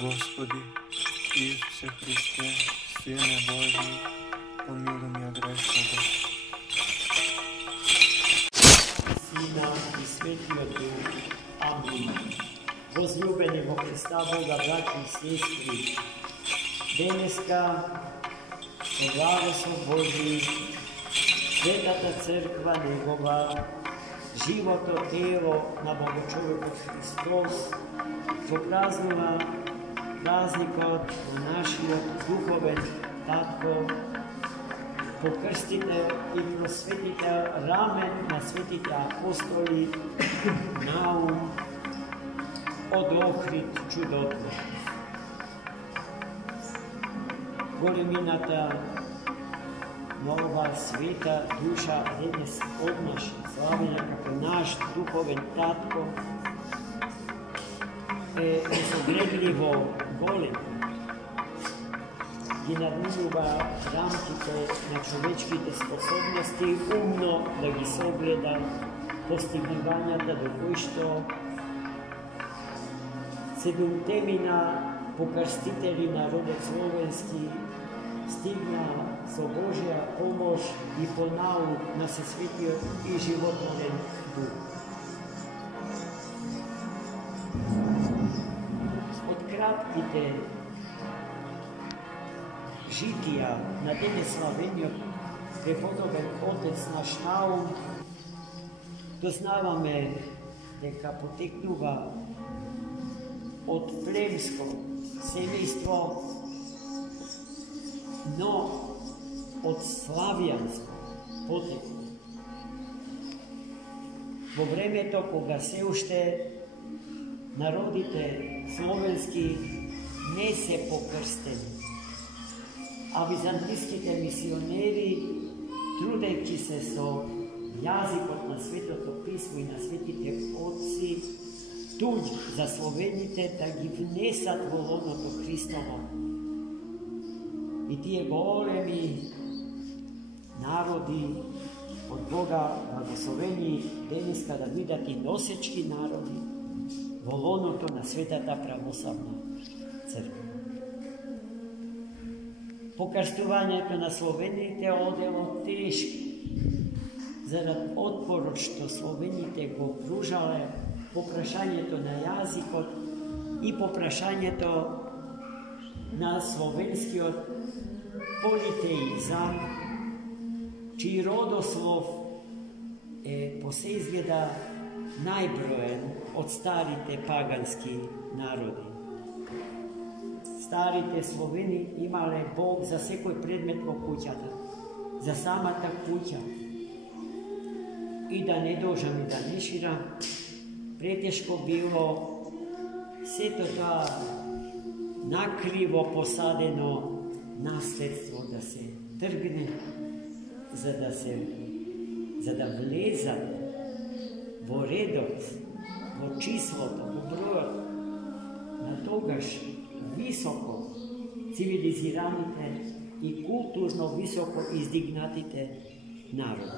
Gospodi Isuse Hriste, Sine Božji, pomiluj me grešnoga. Sina i Svetio Duh. Amin. Возлюбени во Христа Бога, браќи и сестри, денеска со благослов Божи, Светата Црква Негова, живото тело на Богочовекот Христос, го празнува празникот на нашиот духовен татко, покрстител и просветител, рамен на светите апостоли, Наум од Охрид чудотно. Големината на ова света душа денес однаш славена како наш духовен татко е несогледливо голем. Ги надминува рамките на човечките способности, умно да ги согледа постигнувањата до кои што седумтемина покрстители на родот словенски стигна со Божја помош и по наук на Сесветиот и животворен Дух. Од кратките житија на денеславениот преподобен отец наш Наум дознаваме дека потекнува од племско семејство, но од славјанско потекло. Во времето кога се уште народите словенски не се покрстени, а византиските мисионери, трудејќи се со јазикот на Светото Писмо и на светите отци, туѓ за словените да ги внесат во лоното Христово. И тие големи народи од Бога благословени денеска да видат и носечки народи во лоното на Светата православна црква. Покрстувањето на словените одело тешки зарад отпорот што словените го пружале по прашањето на јазикот и по прашањето на словенскиот политеизам, чиј родослов е по се изгледа најброен од старите пагански народи. Старите словени имале Бог за секој предмет во куќата, за самата куќа. И да не дожам и да не ширам, претешко било сето тоа накриво посадено наследство да се тргне, за да влезат во редот, во числото, во бројот на тогаш високо цивилизираните и културно високо издигнатите народи.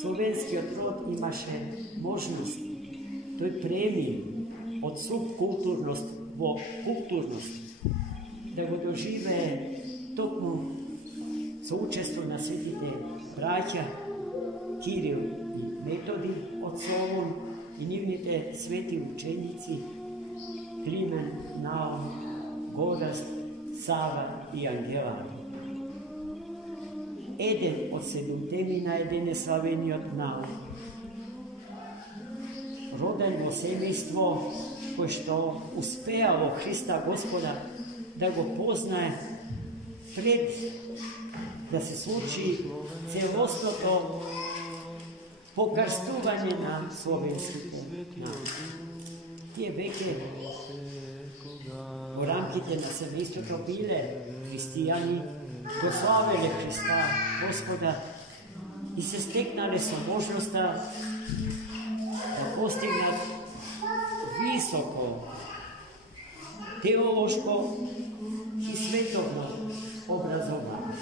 Словенскиот род имаше можност, тој премиј од субкултурност во културност, да го доживее токму со учество на светите браќа Кирил и Методи од Солун и нивните свети ученици Климен, Наум, Гораст, Сава и Ангела. Еден од седумтемина е денеславениот Наум, роден во семејство кој што успеа во Христа Господа да го познае пред да се случи целостното покрстување на словенските народи. Тие веќе во рамките на семејството биле христијани, го славеле Христа Господа и се стекнале со можноста да постигнат високо теолошко и световно образование.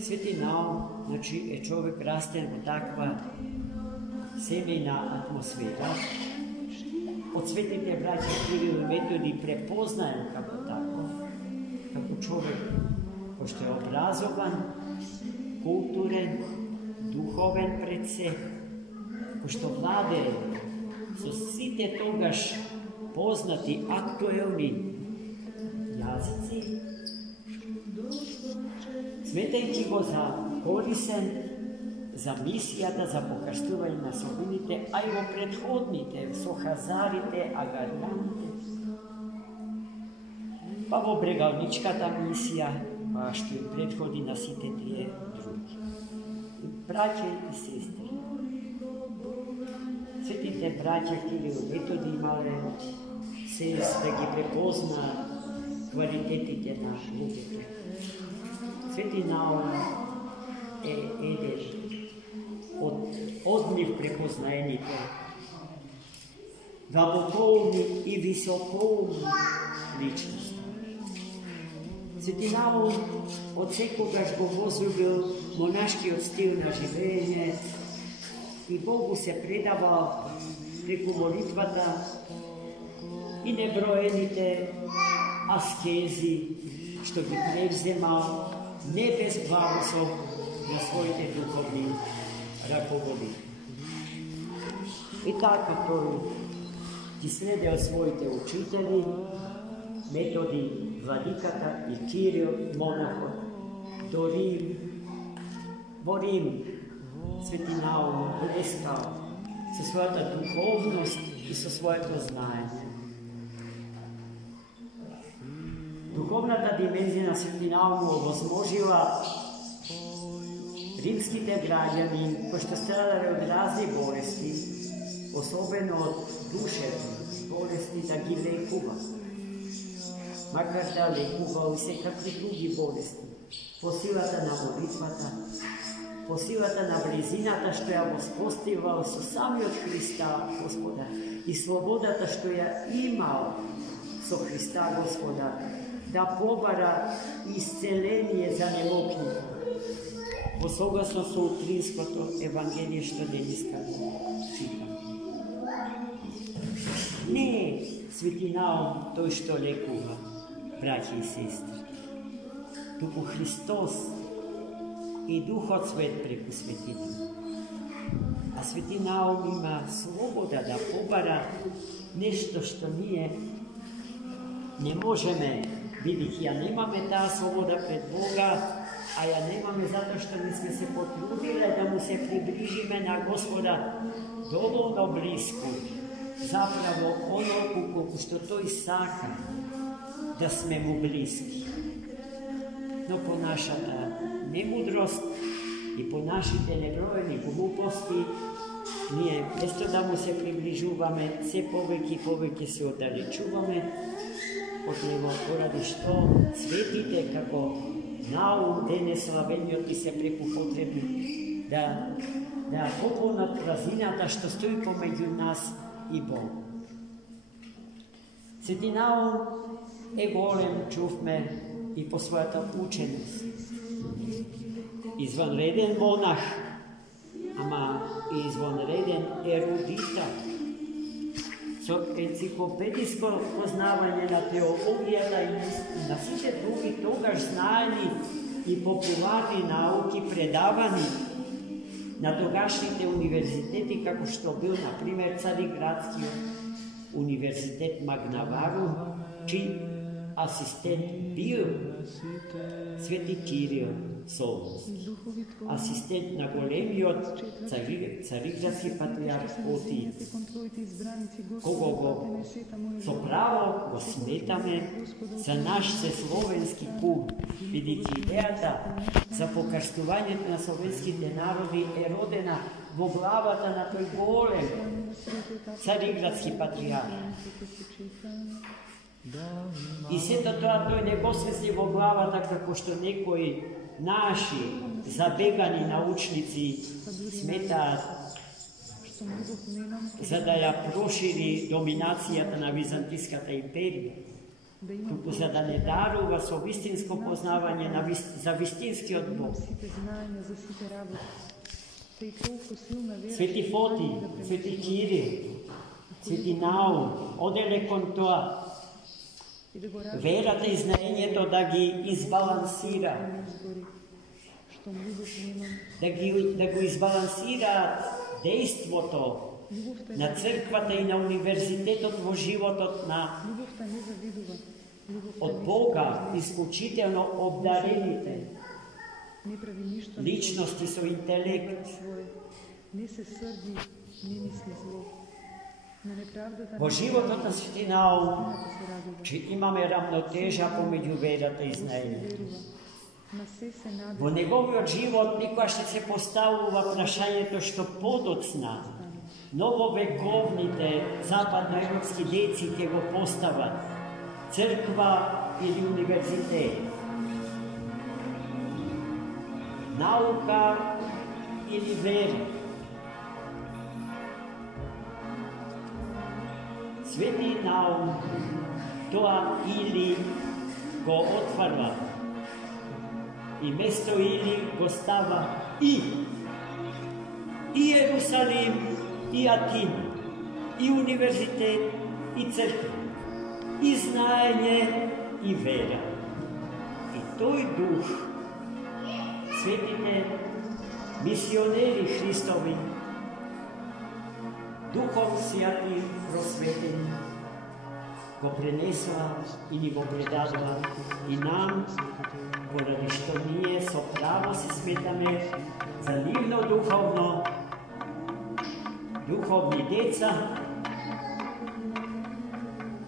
Свети Наум, значи, е човек растен во таква семејна атмосфера od svetite braća Kiril i Metodi prepoznajem kako tako, kako čovjek, pošto je obrazovan, kulturen, duhoven pred se, pošto vlade su svi te togaž poznati aktuelni jazici, smetajući go za korisen, za misijata, za pokaštuvanje na sobinite, a i o prethodnite, sohazarite, agarjanite. Pa vo bregalnička ta misija, pa što im prethodi na site tije drugi. Braće i sestre, svetite braća htjeli u Metodi imale sest, da gi prepozna kvalitetite na ljubite. Sveti Naum eden od njih prepoznajenite, glavokolni i visokolni ličnosti. Sveti Naum od sekogaž go возлюбил monaški odstil na življenje i Bogu se predavao preko molitvata i nebrojenite askezi, što bi prevzemao ne bez blagoslov na svojite duhovni rakovodi. I tako to ti slede svojite učitelji, Metodi vladikata i Kiril monaho, do Rim, vo Rim, Sveti Naum bleskao sa svojata duhovnost i sa svojето znanje. Duhovната dimenzija na Sveti Naumu ovozmožila rimskite građani, pošto stradali od raznih bolesti, osobeno od duševnih bolesti, da gi lekuva. Makar da lekuva i всекакви drugi bolesti, посилата на молитвата, посилата на близината, што ја воспоставил со самиот Христа, Господа, и слободата, што ја имал со Христа, Господа, да побара исцеление за немокните. Во согласно со утринското Евангелие, што денеска читам. Не Свети Наум тој што лекува, браќи и сестри, туку Христос и Духот Свет преку Свети Наум. А Свети Наум има слобода да побара нешто што ние не можеме, бидејќи ја немаме таа слобода пред Бога, а ја немаме затоа што не сме се потрудиле да му се приближиме на Господа доволно близко. Заправо онолку колку што тој сака да сме му близки. Но по нашата немудрост и по нашите неброени глупости, ние вместо да му се приближуваме, се повеќе и повеќе се оддалечуваме од него, поради што светите како Наум денес славениот и се преку потребни да пополнат празнината што стои помеѓу нас и Бог. Свети Наум е голем, чувме, и по својата ученост. Извънреден монах, ама и извънреден ерудита, со енциклопедиско познавање на теологијата и на сите други тогаш знаени и популарни науки предавани на тогашните универзитети, како што бил, например, Цариградскиот универзитет Магнаварум, чиј асистент бил Свети Кирил Солунски, асистент на големиот Цариградски патриарх Оти, кого го со право го сметаме за наш словенски кум, бидејќи идејата за покрстувањето на словенските народи е родена во главата на тој голем Цариградски патриарх. И сето тоа тој не го свеси во главата како што некои наши забегани научници сметаат за да ја прошири доминацијата на Византиската империја, туку за да не дарува со вистинско познавање за вистинскиот Бог. Свети Фоти, Свети Кирил, Свети Наум, оделе кон тоа. и да го разреши Верата и знаењето да ги избалансира, избори, штом љубов немам, да го избалансираат дејството љубовта на црквата и на универзитетот во животот на љубовта не завидува, љубовта од не Бога исклучително обдарените не прави ништо личности со интелект. свој, не се срди, не мисли зло. На неправдата Во животот на Свети Наум, да се радува, че имаме рамнотежа помеѓу верата и знаењето. верува, на се се нада, Во неговиот живот никогаш не се поставува прашањето што подоцна нововековните западноевропски деци ќе го постават црква или универзитет, наука или вера. Свети Наум тоа или го отварва и место или го става и Јерусалим, и Атин, и универзитет, и црква, и знаење, и вера. И тој дух, светите мисионери Христови, Духом Свјати просветени, го пренесува и ни го предадува и нам, поради што ние со право се сметаме за нивно духовни деца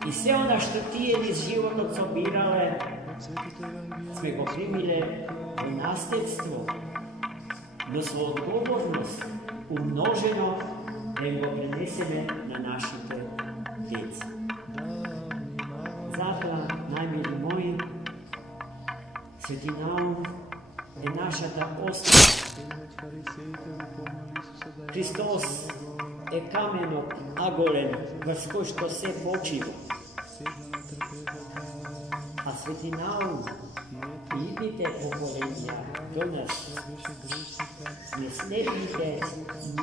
и се она што тие низ животот собирале, сме го примиле во наследство, но со одговорност умножено да им го пренесеме на нашите деца. Затоа, најмили мои, Свети Наум е нашата остава. Христос е каменот аголен врз кој што се почива. А Свети Наум и идните поколенија до нас сме следните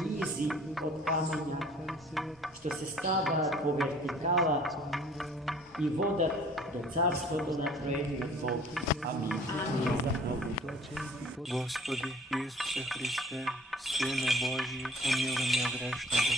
низи од камења што се ставаат по вертикала и водат до царството на троениот Бог. Амин. Господи Исусе Христе, Сине Божий, помилуй меня грешного.